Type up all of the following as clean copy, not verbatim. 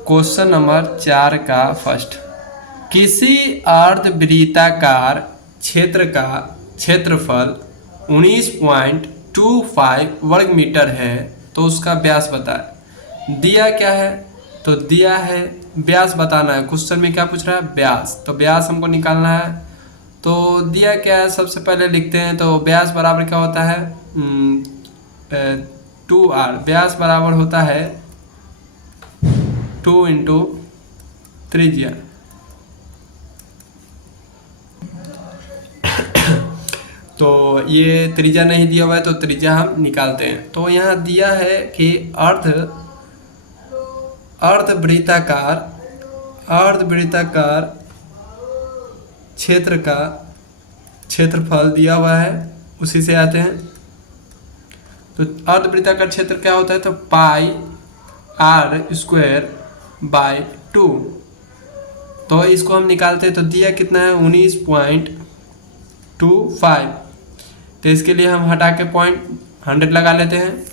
Question number 4 का first, किसी अर्धवृत्ताकार क्षेत्र का क्षेत्रफल 19.25 वर्ग मीटर है तो उसका व्यास बताए। दिया क्या है? तो दिया है व्यास बताना है। क्वेश्चन में क्या पूछ रहा है? व्यास। तो व्यास हमको निकालना है। तो दिया क्या है, सबसे पहले लिखते हैं। तो व्यास बराबर क्या होता है? 2r। व्यास बराबर होता है 2 इंटू त्रिज्या। तो ये त्रिज्या नहीं दिया हुआ है तो त्रिज्या हम निकालते हैं। तो यहाँ दिया है कि अर्धवृत्ताकार क्षेत्र का क्षेत्रफल दिया हुआ है, उसी से आते हैं। तो अर्धवृत्ताकार क्षेत्र क्या होता है? तो पाई आर स्क्वायर बाय 2। तो इसको हम निकालते हैं। तो दिया कितना है? 19.25। तो इसके लिए हम हटा के 100 लगा लेते हैं।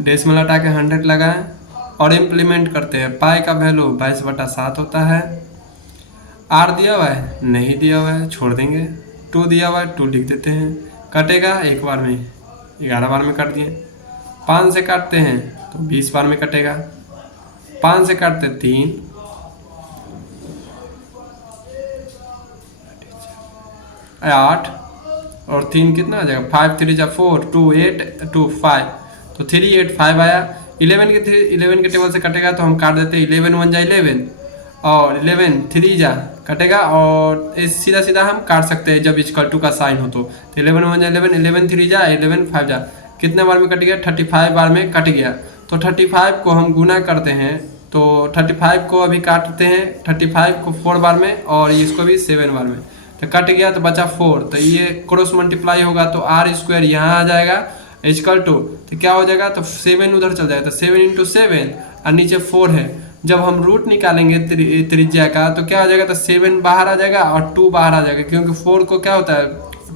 डेसिमल हटा के 100 लगाएं और इम्प्लीमेंट करते हैं। पाई का वैल्यू 22/7 होता है। आर दिया हुआ है? नहीं दिया हुआ है, छोड़ देंगे। 2 दिया हुआ है, 2 लिख देते हैं। कटेगा एक बार में, 11 बार में काट दिए। 5 से काटते हैं तो 20 बार में कटेगा। 5 से काटते 3, 8 और 3 कितना आ जाएगा? 5 3 जा 4, 2 8 2 5। तो 3 8 5 आया। 11 के टेबल से कटेगा तो हम काट देते हैं। 11 1 जा 11 और 11 3 जा कटेगा। और सीधा सीधा हम काट सकते हैं जब इक्वल टू का साइन हो। तो 11 1 जा 11, 11 3 जा 11 5 जा। कितने बार में कट गया? 35 बार में कट गया। तो 35 को हम गुना करते हैं। तो 35 को अभी काटते हैं, 35 को 4 बार में और इसको भी 7 बार में। तो कट गया तो बचा 4। तो ये क्रॉस मल्टीप्लाई होगा तो आर स्क्वायर यहाँ आ जाएगा इक्वल टू, तो क्या हो जाएगा? तो 7 उधर चल जाएगा। तो 7 इंटू 7 और नीचे 4 है। जब हम रूट निकालेंगे त्रिज्या का तो क्या हो जाएगा? तो 7 बाहर आ जाएगा और 2 बाहर आ जाएगा, क्योंकि 4 को क्या होता है?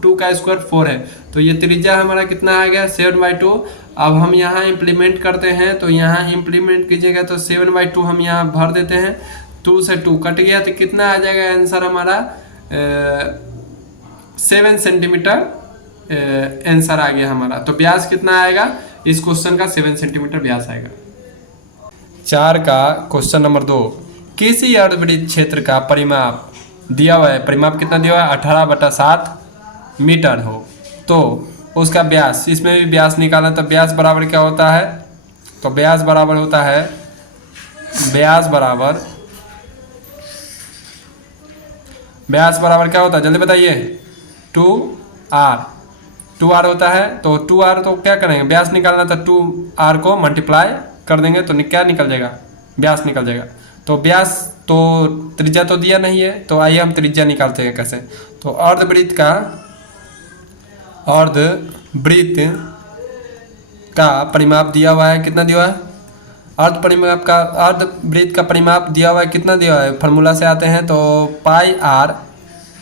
2 का स्क्वायर 4 है। तो ये त्रिज्या हमारा कितना आ गया? 7/2। अब हम यहाँ इम्प्लीमेंट करते हैं। तो यहाँ इम्प्लीमेंट कीजिएगा तो 7/2 हम यहाँ भर देते हैं। 2 से 2 कट गया तो कितना आ जाएगा आंसर हमारा? 7 सेंटीमीटर आंसर आ गया हमारा। तो व्यास कितना आएगा इस क्वेश्चन का? 7 सेंटीमीटर व्यास आएगा। 4 का क्वेश्चन नंबर 2, किसी अर्धवृत्त क्षेत्र का परिमाप दिया हुआ है। परिमाप कितना दिया हुआ है? 18/7 मीटर हो तो उसका व्यास, इसमें भी व्यास निकालना। तो व्यास बराबर क्या होता है? तो व्यास बराबर होता है व्यास बराबर क्या होता है? जल्दी बताइए। 2r होता है। तो 2r तो क्या करेंगे? व्यास निकालना था। 2r को मल्टीप्लाई कर देंगे तो क्या निकल जाएगा? व्यास निकल जाएगा। तो व्यास तो त्रिज्या तो दिया नहीं है, तो आइए हम त्रिज्या निकालते हैं कैसे। तो अर्धवृत्त का परिमाप दिया हुआ है। कितना दिया हुआ है? अर्धवृत्त का परिमाप दिया हुआ है। कितना दिया हुआ है? फार्मूला से आते हैं। तो पाई r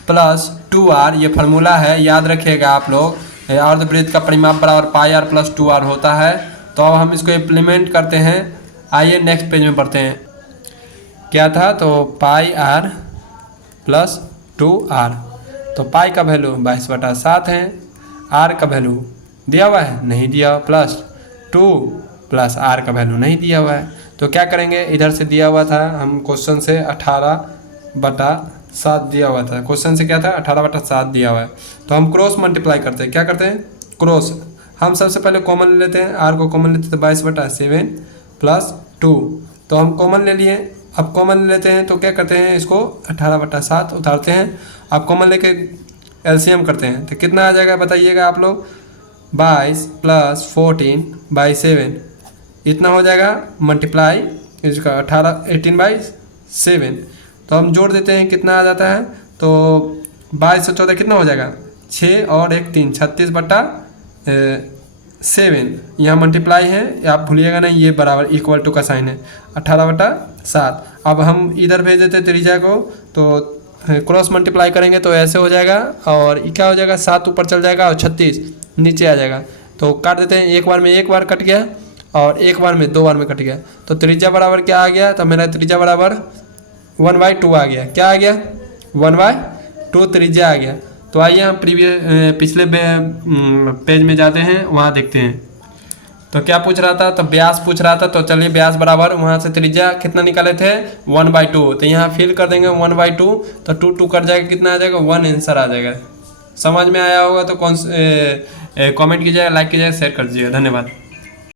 प्लस 2r, ये फार्मूला है, याद रखिएगा आप लोग। अर्धवृत्त का परिमाप बराबर पाई r प्लस 2r होता है। तो अब हम इसको इम्प्लीमेंट करते हैं। आइए नेक्स्ट पेज में पढ़ते हैं। क्या था? तो पाई r प्लस 2r। तो पाई का वैल्यू 22/7 है। r का वैल्यू दिया हुआ है? नहीं दिया हुआ। प्लस 2 प्लस r का वैल्यू नहीं दिया हुआ है। तो क्या करेंगे? इधर से दिया हुआ था हम क्वेश्चन से 18/7 दिया हुआ था। क्वेश्चन से क्या था? 18/7 दिया हुआ है। तो हम क्रॉस मल्टीप्लाई करते हैं। क्या करते हैं? क्रॉस। हम सबसे पहले कॉमन ले लेते हैं। r को कॉमन लेते हैं तो 22/7 प्लस 2। तो हम कॉमन ले लिए। अब कॉमन ले लेते हैं तो क्या करते हैं? इसको 18/7 उतारते हैं। अब कॉमन लेके एलसीएम करते हैं तो कितना आ जाएगा बताइएगा आप लोग? 22 प्लस 14/7 इतना हो जाएगा। मल्टीप्लाई इसका 18/7। तो हम जोड़ देते हैं, कितना आ जाता है? तो 22 से 14 कितना हो जाएगा? 6 और 1 3, 36/7। यहाँ मल्टीप्लाई है, आप भूलिएगा नहीं, ये बराबर इक्वल टू का साइन है। 18/7। अब हम इधर भेज देते त्रिज्या को, तो क्रॉस मल्टीप्लाई करेंगे तो ऐसे हो जाएगा। और क्या हो जाएगा? 7 ऊपर चल जाएगा और 36 नीचे आ जाएगा। तो काट देते हैं। एक बार में एक बार कट गया और एक बार में 2 बार में कट गया। तो त्रिज्या बराबर क्या आ गया, तो मेरा त्रिज्या बराबर 1/2 आ गया। क्या आ गया, 1/2 त्रिज्या आ गया। तो आइए हम पिछले पेज में जाते हैं, वहाँ देखते हैं। तो क्या पूछ रहा था, तो व्यास पूछ रहा था। तो चलिए व्यास बराबर वहाँ से त्रिज्या कितना निकाले थे 1/2, तो यहाँ फिल कर देंगे 1/2, तो 2 2 कट जाएगा, कितना आ जाएगा 1 आंसर आ जाएगा। समझ में आया होगा तो कमेंट कीजिएगा, लाइक कीजिएगा, शेयर कर दीजिएगा। धन्यवाद।